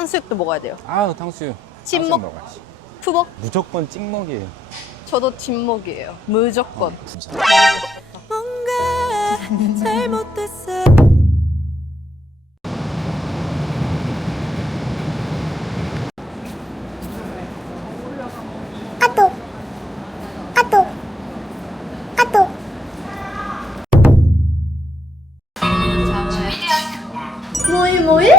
탕수육도 먹어야 돼요. 아, 탕수육. 찐먹? 탕수육 먹어야지. 푸먹? 무조건 찍먹이에요. 저도 찐먹이에요. 무조건. 진짜. 뭔가 잘못됐어. 뭐일?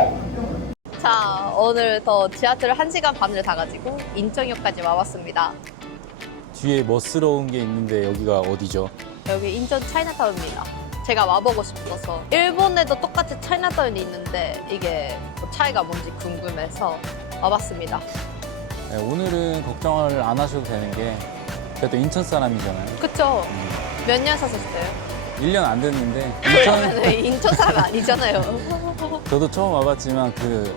자, 오늘 더 지하철 1시간 반을 타가지고 인천역까지 와봤습니다. 뒤에 멋스러운 게 있는데 여기가 어디죠? 여기 인천 차이나타운입니다. 제가 와보고 싶어서. 일본에도 똑같이 차이나타운이 있는데 이게 뭐 차이가 뭔지 궁금해서 와봤습니다. 네, 오늘은 걱정을 안 하셔도 되는 게 그래도 인천 사람이잖아요. 그쵸? 몇 년 사셨어요? 1년 안 됐는데 그러면 인천 사람 아니잖아요. 저도 처음 와봤지만 그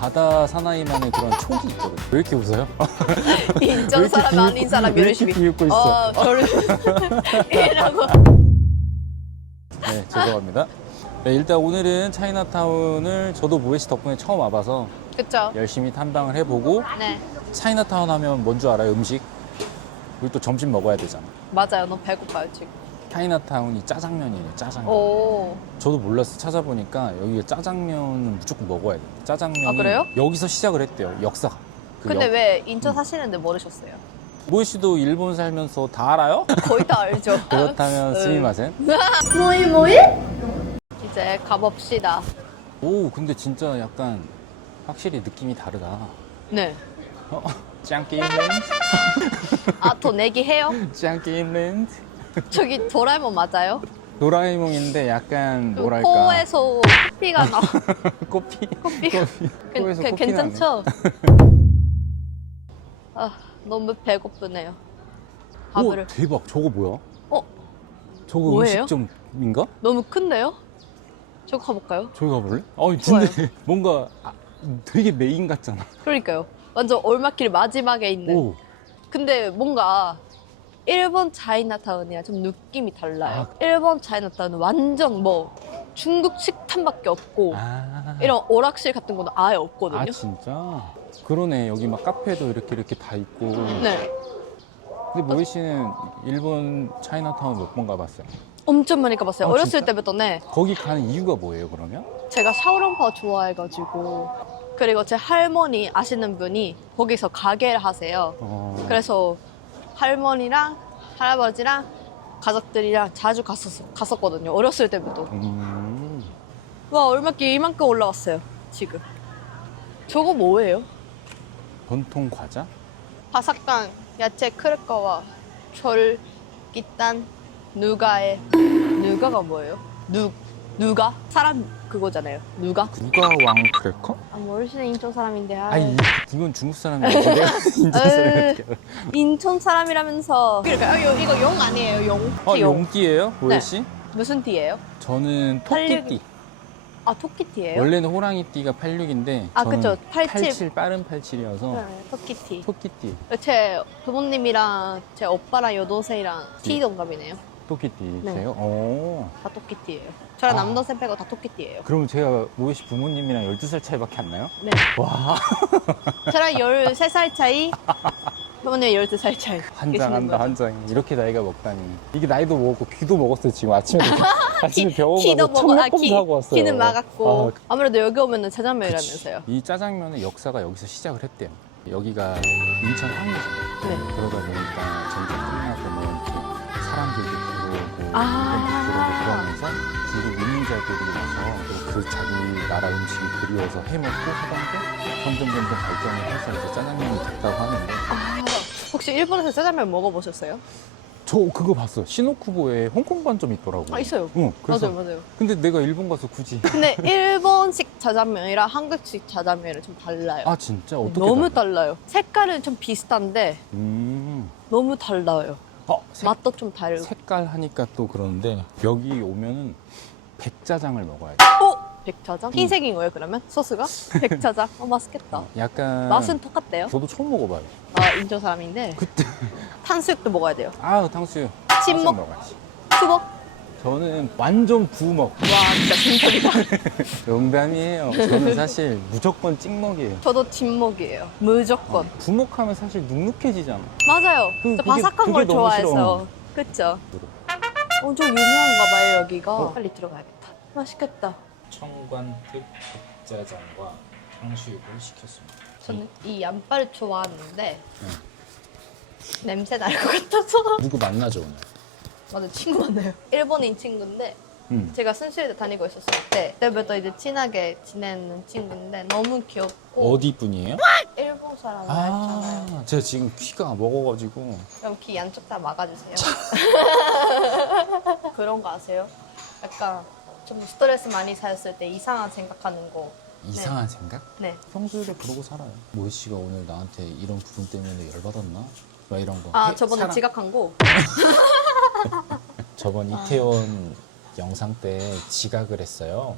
바다 사나이만의 그런 촉이 있거든요. 왜 이렇게 웃어요? 인천 사람 아닌 사람 왜 이렇게 열심히. 비웃고 있어? 저를 이라고. 네, 죄송합니다. 네, 일단 오늘은 차이나타운을 저도 모에씨 덕분에 처음 와봐서 그쵸? 열심히 탐방을 해보고 네. 차이나타운 하면 뭔 줄 알아요? 음식? 우리 또 점심 먹어야 되잖아. 맞아요. 너무 배고파요, 지금. 차이나타운이 짜장면이에요. 짜장면. 오. 저도 몰랐어. 찾아보니까 여기 짜장면은 무조건 먹어야 돼. 짜장면이 아, 그래요? 여기서 시작을 했대요. 역사가. 근데 왜 인천 사시는데 모르셨어요? 모에씨도 일본 살면서 다 알아요? 거의 다 알죠. 그렇다면 스미마센. 뭐일? 이제 가봅시다. 오, 근데 진짜 약간 확실히 느낌이 다르다. 네. 짱게임랜드? 아, 더 내기해요? 짱게임랜드? 저기 도라에몽 맞아요? 도라에몽인데 약간 그 뭐랄까. 코에서 피가 나. 코피? 코피가. 코에서 코피 괜찮죠? 아, 너무 배고프네요. 오, 밥을. 대박. 저거 뭐야? 어? 저거 뭐예요? 음식점인가? 너무 큰데요? 저거 가볼까요? 저기 가볼래? 근데 좋아요. 뭔가 되게 메인 같잖아. 그러니까요. 완전 올마길 마지막에 있는. 오. 근데 뭔가 일본 차이나타운이랑 좀 느낌이 달라요. 일본 차이나타운은 완전 뭐 중국 식탐밖에 없고 이런 오락실 같은 거는 아예 없거든요. 아, 진짜? 그러네. 여기 막 카페도 이렇게 다 있고. 네. 근데 모이 씨는 일본 차이나타운 몇 번 가봤어요? 엄청 많이 가봤어요. 아, 어렸을 진짜? 때부터. 네. 거기 가는 이유가 뭐예요, 그러면? 제가 샤오롱파오 좋아해가지고. 그리고 제 할머니 아시는 분이 거기서 가게를 하세요. 그래서 할머니랑 할아버지랑 가족들이랑 자주 갔었거든요. 어렸을 때부터. 와, 얼마길 이만큼 올라왔어요, 지금. 저거 뭐예요? 전통 과자? 바삭한 야채 크래커와 쫄깃한 누가의 누가가 뭐예요? 누가? 사람 그거잖아요. 누가? 누가 왕 크래커? 아, 모르시는 인천 사람인데. 아니, 이건 중국 사람이야. 내가 인천 사람이 어떻게 알아? 인천 사람이라면서. 그러니까 이거 용 아니에요, 용. 티 용. 용띠예요, 모이 씨? 무슨 띠예요? 저는 토끼띠. 아, 토끼띠예요? 원래는 호랑이띠가 86인데 아, 저는 그쵸. 87. 빠른 87이어서 네, 토끼띠. 토끼띠. 제 부모님이랑 제 오빠랑 여동생이랑 티 동갑이네요. 토끼띠세요? 오. 다 토끼띠예요. 저랑 아. 남동생 빼고 다 토끼띠예요. 그러면 제가 모이 씨 부모님이랑 12살 차이밖에 안 나요? 네. 와. 저랑 13살 차이, 부모님 12살 차이. 한 장 계시는 한다, 거죠. 한 장. 이렇게 나이가 먹다니. 이게 나이도 먹었고 귀도 먹었어요, 지금 아침에. 아침에 병원 키도 가서 먹어, 청력검 사고 왔어요. 키는 막았고. 아, 아무래도 여기 오면은 짜장면이라면서요. 이 짜장면의 역사가 여기서 시작을 했대요. 여기가 인천 항이잖아요. 네. 그러다 보니까 전쟁 끝나고 뭐 이렇게 사람들도 들어오고 아. 들어오고 그러면서 중국 이민자들이 와서 그 자기 나라 음식이 그리워서 해먹고 하던데 점점 발전을 해서 이제 짜장면이 됐다고 하는데 아, 혹시 일본에서 짜장면 먹어보셨어요? 저 그거 봤어. 시노쿠보에 홍콩 반점 있더라고. 아, 있어요. 응, 그래서 맞아요. 근데 내가 일본 가서 굳이 근데 일본식 짜장면이랑 한국식 짜장면이랑 좀 달라요. 아 진짜 어떻게 너무 달라요? 달라요. 색깔은 좀 비슷한데 너무 달라요. 맛도 좀 다르고. 색깔 하니까 또 그러는데 여기 오면은 백짜장을 먹어야 돼. 백짜장? 흰색인 거예요, 그러면? 소스가? 백짜장? 맛있겠다. 약간 맛은 똑같대요. 저도 처음 먹어봐요. 아, 인천 사람인데. 그때 탕수육도 먹어야 돼요. 탕수육. 찐먹? 먹어야지. 푸먹? 저는 완전 부먹. 와 진짜 진짜이다. 농담이에요. 저는 사실 무조건 찍먹이에요. 저도 뒷목이에요. 무조건. 부먹하면 사실 눅눅해지잖아. 맞아요. 저 바삭한 그게 걸 너무 싫어. 좋아해서. 그쵸? 엄청 유명한가 봐요 여기가. 빨리 들어가야겠다. 맛있겠다. 청관특 백짜장과 탕수육을 시켰습니다. 저는 이 양파를 좋아하는데 냄새 날 것 같아서. 누구 만나죠 오늘? 맞아 친구 만나요. 일본인 친구인데 제가 순실대 다니고 있었을 때 그때부터 이제 친하게 지내는 친구인데 너무 귀엽고 어디 분이에요? 일본 사람 알잖아요. 제가 지금 귀가 먹어가지고. 그럼 귀 양쪽 다 막아주세요. 그런 거 아세요? 약간 좀 스트레스 많이 쌓였을 때 이상한 생각하는 거. 이상한 생각? 네. 평소에 그러고 살아요. 모희 씨가 오늘 나한테 이런 부분 때문에 열받았나? 막 이런 거. 아 저번에 지각한 거. 저번 이태원 영상 때 지각을 했어요.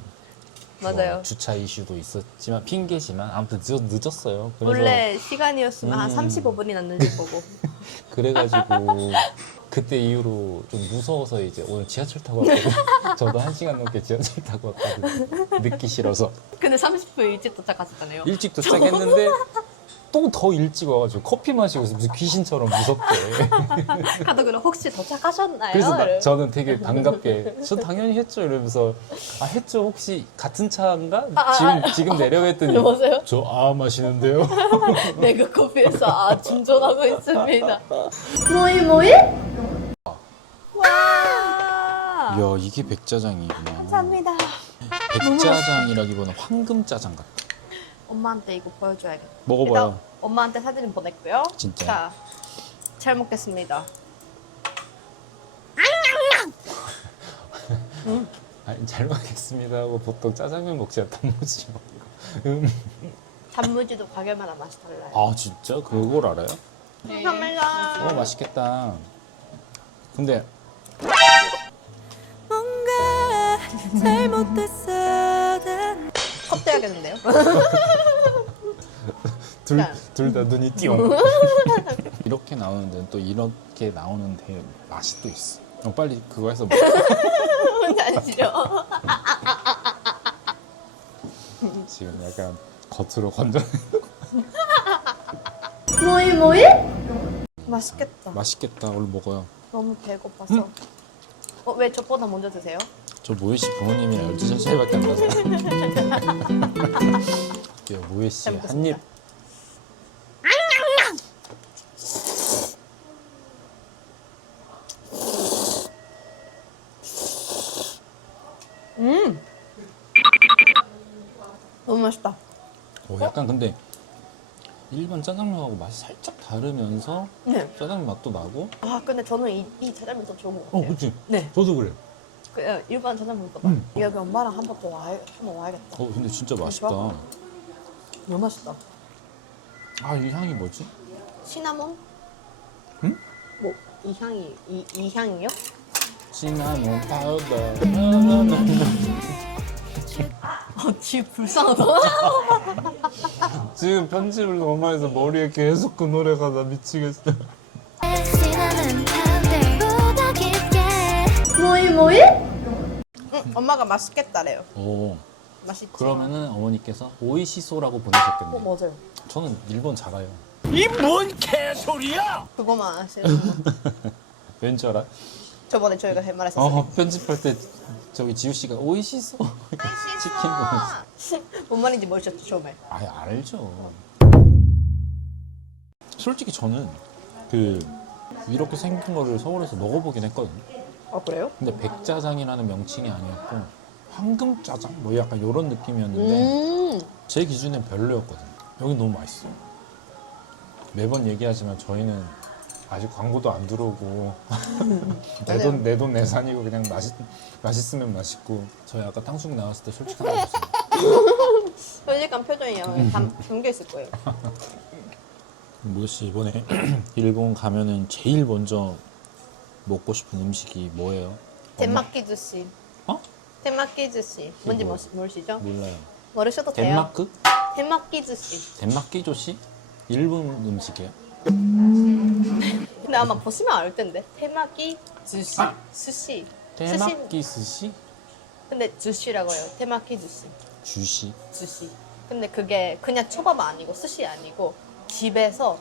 맞아요. 뭐 주차 이슈도 있었지만 핑계지만 아무튼 늦었어요. 그래서 원래 시간이었으면 한 35분이나 늦을 거고. 그래가지고 그때 이후로 좀 무서워서 이제 오늘 지하철 타고 왔거든요. 저도 1시간 넘게 지하철 타고 왔거든요. 늦기 싫어서. 근데 30분 일찍 도착하셨잖아요. 일찍 도착했는데 또 더 일찍 와가지고 커피 마시고 있어. 무슨 귀신처럼 무섭게. 가도 그럼 혹시 도착하셨나요? 그래서 저는 되게 반갑게 저 당연히 했죠 이러면서 했죠 혹시 같은 차인가? 지금 내려갔더니 여보세요? 저 마시는데요. 내가 커피에서 충전하고 있습니다. 뭐이? 와! 이야 이게 백짜장이구나. 감사합니다. 백짜장이라기보다 황금짜장 같아. 엄마한테 이거 보여줘야겠다. 먹어봐요. 일단 엄마한테 사진 보냈고요. 진짜. 자, 잘 먹겠습니다. 아니, 잘 먹겠습니다 하고 보통 짜장면 먹지 단무지 먹고. 단무지도 가게마다 맛이 달라요. 아 진짜? 그걸 알아요? 감사합니다. 맛있겠다. 근데 뭔가 잘못됐어. 컵 떼야겠는데요? 둘 다 눈이 띄어. 이렇게 나오는 데는 또 이렇게 나오는 데 맛이 또 있어. 빨리 그거 해서 먹어. 혼자 안 싫어. 지금 약간 겉으로 건져. 뭐이? 맛있겠다. 맛있겠다. 얼른 먹어요. 너무 배고파서. 왜 저보다 먼저 드세요? 저 모혜 씨 부모님이랑 12살 차이밖에 안 나잖아. 모혜 씨 잘 한 입. 먹겠습니다. 너무 맛있다. 약간 근데 일반 짜장면하고 맛이 살짝 다르면서 네. 짜장면 맛도 나고. 아 근데 저는 이 짜장면 더 좋은 것 같아요. 그치? 네. 저도 그래. 그 일반 짜장면보다. 여기 엄마랑 한번 더 한번 와야겠다. 근데 진짜 맛있다. 너무 맛있다. 이 향이 뭐지? 시나몬? 응? 뭐 이 향이 이 향이요? 시나몬 파우더. 뒤 불쌍하다. 지금 편집을 너무 많이 해서 머리에 계속 그 노래가 나 미치겠어. 뭐이? 엄마가 맛있겠다래요. 오. 맛있지. 그러면은 어머니께서 오이시소라고 보내셨겠네요. 맞아요. 저는 일본 잘 알아요. 그거만 아세요? 왠지 알아? 저번에 저희가 말했었어요. 편집할 때 저기 지우 씨가 오이시소 시킨 거. 뭔 말인지 모르셨죠 처음에? 알죠. 솔직히 저는 이렇게 생긴 거를 서울에서 먹어보긴 했거든요. 아 그래요? 근데 백짜장이라는 명칭이 아니었고 황금짜장 뭐 약간 이런 느낌이었는데 제 기준엔 별로였거든요. 여기 너무 맛있어요. 매번 얘기하지만 저희는 아직 광고도 안 들어오고 내 돈 내산이고 그냥 맛있으면 맛있고. 저희 아까 탕수육 나왔을 때 솔직하게 해주세요. 솔직한 표정이요. 담겨 있을 거예요. 모희 씨 이번에 일본 가면은 제일 먼저 먹고 싶은 음식이 뭐예요? 덴마키 주시. 어? 덴마키 주시. 뭔지 뭐야? 모르시죠? 몰라요. 모르셔도 돼요. 덴마크? 덴마키 주시. 덴마키 조시? 일본 음식이에요? 근데 아마 보시면 알 텐데. 덴마키 주시. 스시. 테마키 스시? 근데 주시라고 해요. 테마키 주시. 주시. 주시. 근데 그게 그냥 초밥 아니고 스시 아니고 집에서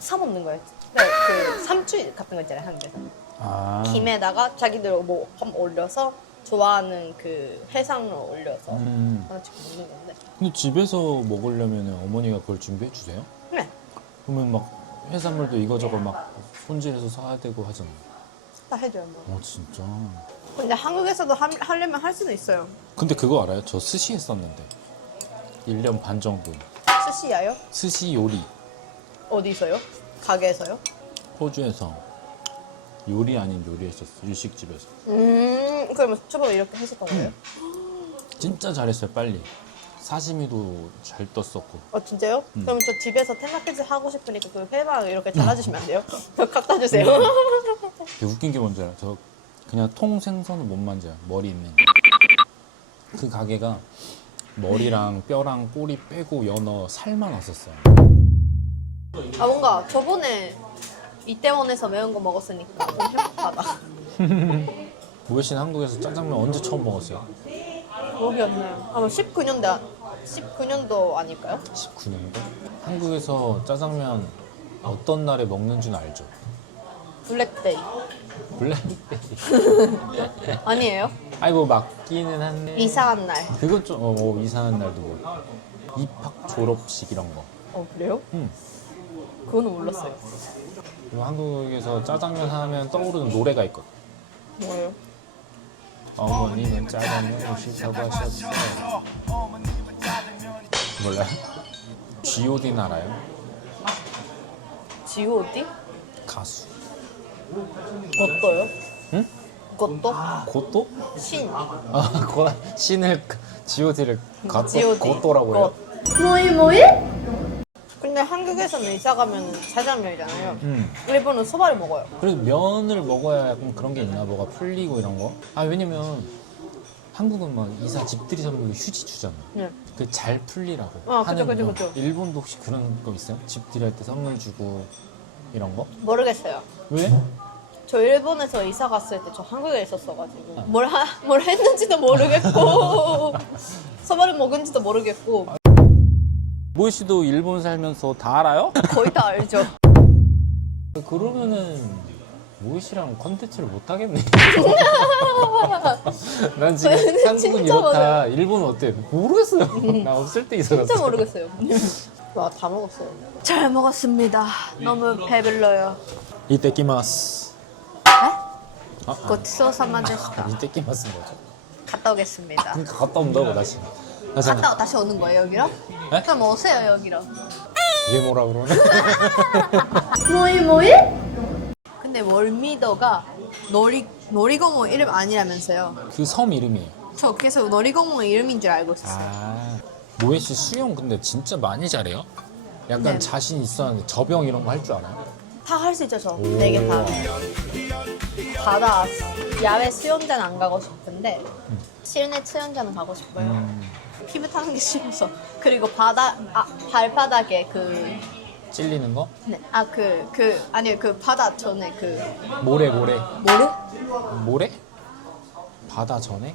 사 먹는 거예요. 그러니까 그 삼치 같은 거 있잖아요, 한국에서. 아. 김에다가 자기들 뭐 올려서 좋아하는 그 해상을 올려서 하나씩 먹는 건데. 근데 집에서 먹으려면 어머니가 그걸 준비해 주세요? 네. 그러면 막 해산물도 이거저거 막 손질해서 사야 되고 하잖아요. 다 해줘요, 뭐. 진짜. 근데 한국에서도 하려면 할 수는 있어요. 근데 그거 알아요? 저 스시 했었는데 1년 반 정도 스시야요? 스시 요리 어디서요? 가게에서요? 호주에서 요리 아닌 요리 했었어. 일식집에서. 그러면 초밥을 이렇게 했었던 거예요? 진짜 잘했어요. 빨리 사시미도 잘 떴었고. 진짜요? 그럼 저 집에서 테마키즈 하고 싶으니까 그 회만 이렇게 잘라주시면 안 돼요? 저 갖다 주세요. 되게 웃긴 게 뭔지 알아요? 저 그냥 통 생선은 못 만져요. 머리 있는 거. 그 가게가 머리랑 뼈랑 꼬리 빼고 연어 살만 왔었어요. 뭔가 저번에 이태원에서 매운 거 먹었으니까 좀 행복하다. 모에 씨는 한국에서 짜장면 언제 처음 먹었어요? 모르겠네요. 아마 19년도 아닐까요? 19년도? 한국에서 짜장면 어떤 날에 먹는지는 알죠? 블랙데이. 블랙데이. 아니에요? 아이고 맞기는 한데. 이상한 날. 그건 좀 이상한 날도 뭐 입학 졸업식 이런 거. 그래요? 응. 그거는 몰랐어요. 그리고 한국에서 짜장면 하면 떠오르는 노래가 있거든. 뭐예요? 어머니는 짜장면을 싫다고 하셨어요. 몰라요? G.O.D는 알아요? G.O.D? 가수. 고또요? 응? 고또? 고또? 신. 신을 G.O.D를 G.O.D. 고또라고 해요? 뭐이? 근데 한국에서는 이사 가면 짜장면이잖아요. 일본은 소바를 먹어요. 그래도 면을 먹어야 약간 그런 게 있나? 뭐가 풀리고 이런 거? 왜냐면 한국은 막 이사 집들이 선물 휴지 주잖아. 네. 그 잘 풀리라고 그죠, 거. 그죠. 일본도 혹시 그런 거 있어요? 집들이 할 때 선물 주고 이런 거? 모르겠어요. 왜? 저 일본에서 이사 갔을 때 저 한국에 있었어가지고 뭘 했는지도 모르겠고 소바를 먹은지도 모르겠고 모이 씨도 일본 살면서 다 알아요? 거의 다 알죠. 그러면은 모이 씨랑 컨텐츠를 못 하겠네. 난 지금 한국은 진짜 이렇다. 일본은 어때? 모르겠어요. 나 없을 때 이사 갔어. 진짜 모르겠어요. 와, 다 먹었어요. 잘 먹었습니다. 너무 배불러요. 이때끼마스. 네? 고치소사마 데시타. 이때끼마스인 거죠. 갔다 오겠습니다. 그러니까 갔다 온다고 다시. 갔다 다시 오는 거예요, 여기로? 네? 그럼 오세요, 여기로. 이게 뭐라 그러네? 뭐이? 근데 월미도가 놀이공원 이름 아니라면서요. 그 섬 이름이에요. 저 계속 놀이공원 이름인 줄 알고 있었어요. 모에 씨 수영 근데 진짜 많이 잘해요? 약간 네. 자신 있었는데 저병 이런 거 할 줄 알아요? 다 할 수 있죠, 저. 4개 다. 바다, 야외 수영장은 안 가고 싶은데 실내 수영장은 가고 싶어요. 피부 타는 게 싫어서. 그리고 발바닥에 찔리는 거? 네, 아니요, 그 바다 전에 모래? 모래? 바다 전에?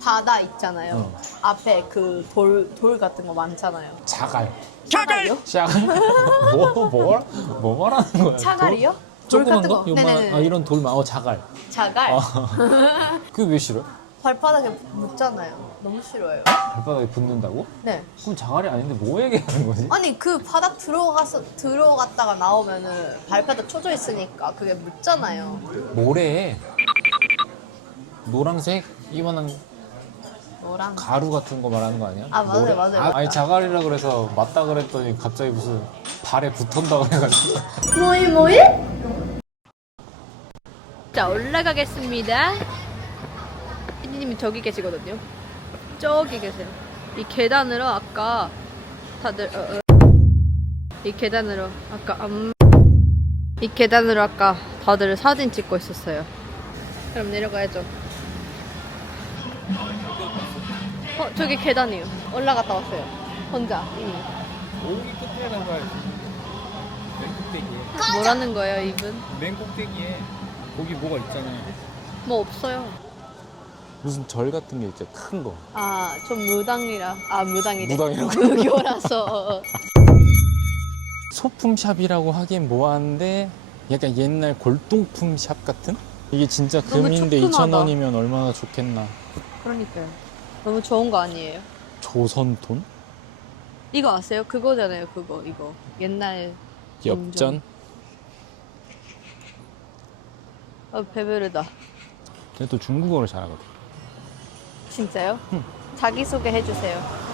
바다 있잖아요. 앞에 그 돌 같은 거 많잖아요. 자갈. 차갈이요? 뭐 말하는 거야? 차갈이요? 돌 돌 조그만 같은 거? 거. 요만 네네네. 이런 돌만 자갈. 자갈? 그게 왜 싫어? 발바닥에 묻잖아요. 너무 싫어요. 발바닥에 붙는다고? 네. 그럼 자갈이 아닌데 뭐 얘기하는 거지? 아니 그 바닥 들어갔다가 나오면은 발바닥 쳐져 있으니까 그게 묻잖아요. 모래에 노란색 이만한 노랑. 가루 같은 거 말하는 거 아니야? 맞아요, 모래? 맞아요. 아니 자갈이라 그래서 맞다 그랬더니 갑자기 무슨 발에 붙었다 그래가지고. 뭐이? 자, 올라가겠습니다. 피디님이 저기 계시거든요. 저기 계세요. 이 계단으로 아까 다들 이 계단으로 아까 다들 사진 찍고 있었어요. 그럼 내려가야죠. 저기 계단이요. 올라갔다 왔어요. 혼자. 오기 끝에 나가야지. 맨 꼭대기에. 뭐라는 거예요, 이분? 맨 꼭대기에 거기 뭐가 있잖아요. 뭐 없어요. 무슨 절 같은 게 있죠. 큰 거. 아, 좀 무당이라. 아, 무당이래. 무당이라고? 무교라서. 소품샵이라고 하긴 뭐하는데 약간 옛날 골동품 샵 같은? 이게 진짜 너무 금인데 조그마다. 2,000원이면 얼마나 좋겠나. 그러니까요. 너무 좋은 거 아니에요? 조선돈? 이거 아세요? 그거잖아요, 그거, 이거. 옛날. 엽전? 아, 배부르다. 근데 또 중국어를 잘하거든. 진짜요? 자기소개 해주세요.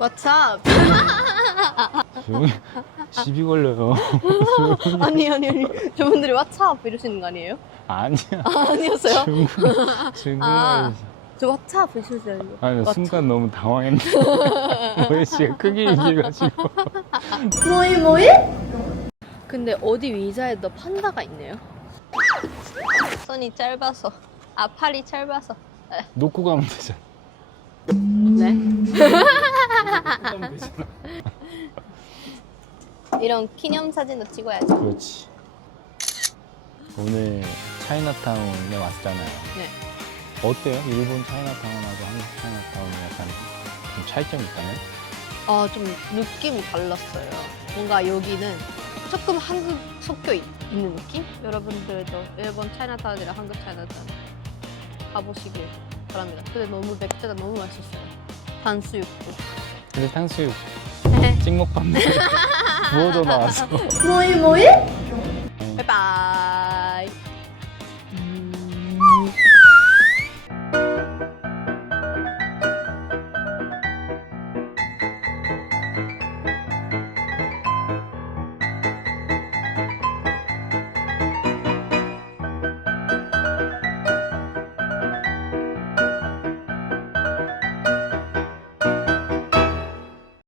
What's up? 조용히 시비 걸려요. 아니. 저분들이 What's up? 이러시는 거 아니에요? 아니야. 아, 아니었어요? 중국말. 아, 저 What's up? 이러시죠, 이거. 아니, 나 What's 순간 너무 당황했네. 모에 씨가 크게 얘기해가지고. 뭐이? 근데 어디 의자에도 판다가 있네요. 손이 짧아서. 아, 팔이 짧아서. 놓고 가면 되잖아. 네? 이런 기념사진도 찍어야지. 그렇지. 오늘 차이나타운에 왔잖아요. 네. 어때요? 일본 차이나타운하고 한국 차이나타운이 약간 좀 차이점이 있다면? 아, 좀 느낌이 달랐어요. 뭔가 여기는 조금 한국 섞여 있는 느낌? 여러분들도 일본 차이나타운이랑 한국 차이나타운 가보시길 바랍니다. 근데 너무 맥주가 너무 맛있어요. 단수육도. 근데 탕수육 찍먹밥 부어도 나와서 뭐이? 바이바이.